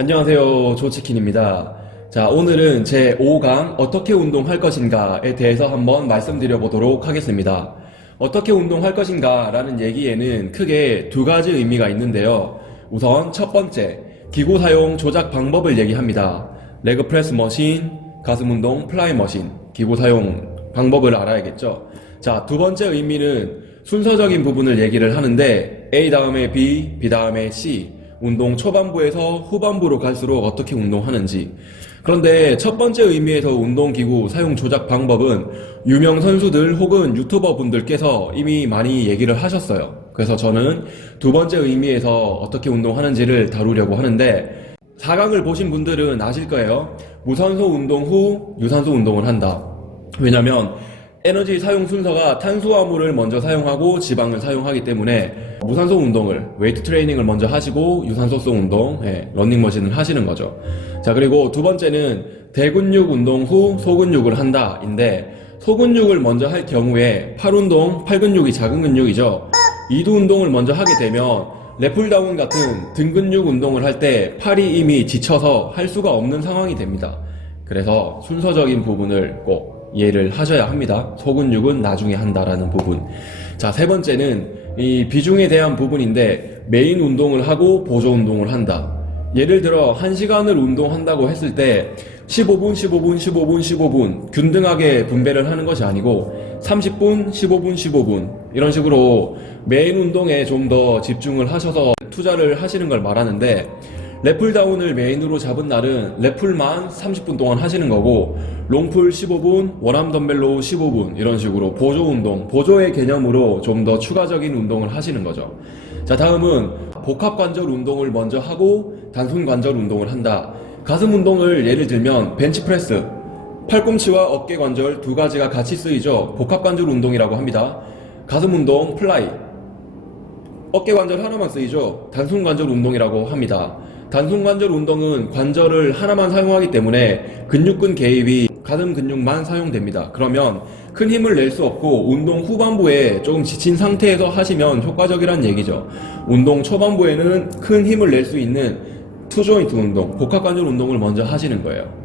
안녕하세요. 조치킨입니다. 자, 오늘은 제 5강 어떻게 운동할 것인가에 대해서 한번 말씀드려 보도록 하겠습니다. 어떻게 운동할 것인가 라는 얘기에는 크게 두 가지 의미가 있는데요. 우선 첫 번째, 기구 사용 조작 방법을 얘기합니다. 레그 프레스 머신, 가슴 운동 플라이 머신, 기구 사용 방법을 알아야겠죠. 자, 두 번째 의미는 순서적인 부분을 얘기를 하는데 A 다음에 B, B 다음에 C, 운동 초반부에서 후반부로 갈수록 어떻게 운동하는지. 그런데 첫 번째 의미에서 운동기구 사용 조작 방법은 유명 선수들 혹은 유튜버 분들께서 이미 많이 얘기를 하셨어요. 그래서 저는 두 번째 의미에서 어떻게 운동하는지를 다루려고 하는데, 4강을 보신 분들은 아실 거예요. 무산소 운동 후 유산소 운동을 한다. 왜냐면 에너지 사용 순서가 탄수화물을 먼저 사용하고 지방을 사용하기 때문에 무산소 운동을, 웨이트 트레이닝을 먼저 하시고 유산소성 운동, 러닝머신을 하시는 거죠. 자, 그리고 두 번째는 대근육 운동 후 소근육을 한다 인데, 소근육을 먼저 할 경우에 팔 운동, 팔 근육이 작은 근육이죠. 이두 운동을 먼저 하게 되면 랩풀다운 같은 등 근육 운동을 할 때 팔이 이미 지쳐서 할 수가 없는 상황이 됩니다. 그래서 순서적인 부분을 꼭 이해를 하셔야 합니다. 소근육은 나중에 한다라는 부분. 자, 세 번째는 이 비중에 대한 부분인데, 메인 운동을 하고 보조 운동을 한다. 예를 들어 1시간을 운동한다고 했을 때 15분, 15분, 15분, 15분 균등하게 분배를 하는 것이 아니고 30분, 15분, 15분 이런 식으로 메인 운동에 좀 더 집중을 하셔서 투자를 하시는 걸 말하는데, 랩풀다운을 메인으로 잡은 날은 랩풀만 30분 동안 하시는 거고, 롱풀 15분, 원암 덤벨로 15분 이런 식으로 보조 운동, 보조의 개념으로 좀 더 추가적인 운동을 하시는 거죠. 자, 다음은 복합 관절 운동을 먼저 하고 단순 관절 운동을 한다. 가슴 운동을 예를 들면 벤치프레스, 팔꿈치와 어깨 관절 두 가지가 같이 쓰이죠. 복합 관절 운동이라고 합니다. 가슴 운동 플라이, 어깨 관절 하나만 쓰이죠. 단순 관절 운동이라고 합니다. 단순 관절 운동은 관절을 하나만 사용하기 때문에 근육근 개입이 가슴 근육만 사용됩니다. 그러면 큰 힘을 낼 수 없고 운동 후반부에 조금 지친 상태에서 하시면 효과적이란 얘기죠. 운동 초반부에는 큰 힘을 낼 수 있는 투조인트 운동, 복합관절 운동을 먼저 하시는 거예요.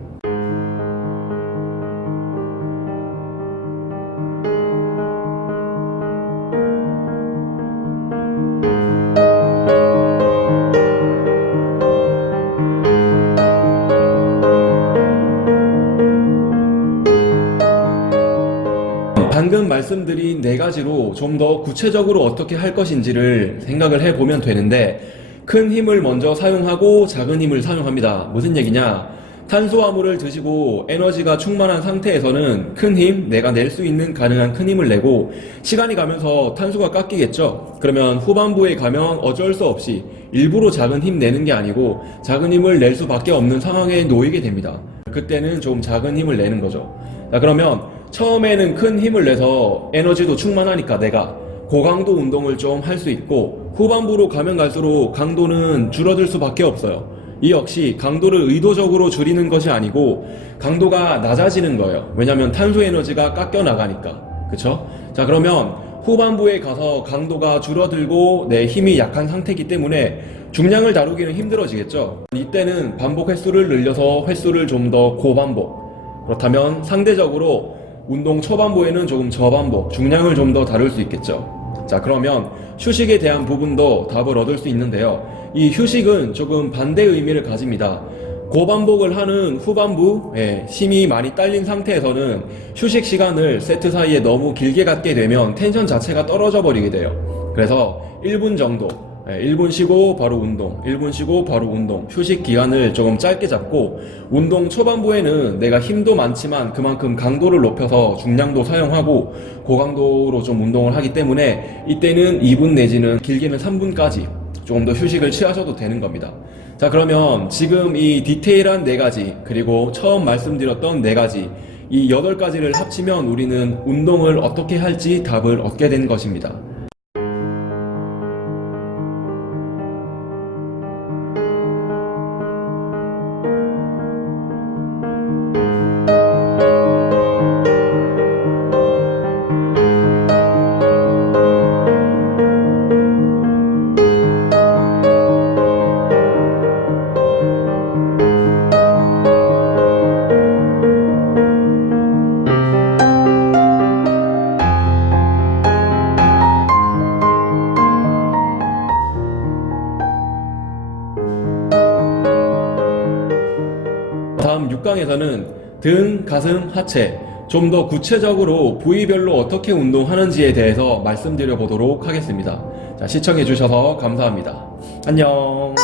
방금 말씀드린 네 가지로 좀 더 구체적으로 어떻게 할 것인지를 생각을 해보면 되는데, 큰 힘을 먼저 사용하고 작은 힘을 사용합니다. 무슨 얘기냐? 탄수화물을 드시고 에너지가 충만한 상태에서는 큰 힘, 내가 낼 수 있는 가능한 큰 힘을 내고, 시간이 가면서 탄수가 깎이겠죠? 그러면 후반부에 가면 어쩔 수 없이 일부러 작은 힘 내는 게 아니고 작은 힘을 낼 수밖에 없는 상황에 놓이게 됩니다. 그때는 좀 작은 힘을 내는 거죠. 자, 그러면 처음에는 큰 힘을 내서 에너지도 충만하니까 내가 고강도 운동을 좀 할 수 있고, 후반부로 가면 갈수록 강도는 줄어들 수밖에 없어요. 이 역시 강도를 의도적으로 줄이는 것이 아니고 강도가 낮아지는 거예요. 왜냐하면 탄소 에너지가 깎여 나가니까. 그쵸? 자, 그러면 후반부에 가서 강도가 줄어들고 내 힘이 약한 상태이기 때문에 중량을 다루기는 힘들어지겠죠. 이때는 반복 횟수를 늘려서 횟수를 좀 더 고반복, 그렇다면 상대적으로 운동 초반부에는 조금 저반복, 중량을 좀 더 다룰 수 있겠죠. 자, 그러면 휴식에 대한 부분도 답을 얻을 수 있는데요. 이 휴식은 조금 반대의 의미를 가집니다. 고반복을 하는 후반부, 힘이 많이 딸린 상태에서는 휴식 시간을 세트 사이에 너무 길게 갖게 되면 텐션 자체가 떨어져 버리게 돼요. 그래서 1분 정도, 1분 쉬고 바로 운동, 1분 쉬고 바로 운동, 휴식 기간을 조금 짧게 잡고, 운동 초반부에는 내가 힘도 많지만 그만큼 강도를 높여서 중량도 사용하고 고강도로 좀 운동을 하기 때문에 이때는 2분 내지는 길게는 3분까지 조금 더 휴식을 취하셔도 되는 겁니다. 자, 그러면 지금 이 디테일한 4가지, 그리고 처음 말씀드렸던 4가지, 이 8가지를 합치면 우리는 운동을 어떻게 할지 답을 얻게 된 것입니다. 6강에서는 등, 가슴, 하체 좀 더 구체적으로 부위별로 어떻게 운동하는지에 대해서 말씀드려 보도록 하겠습니다. 자, 시청해 주셔서 감사합니다. 안녕.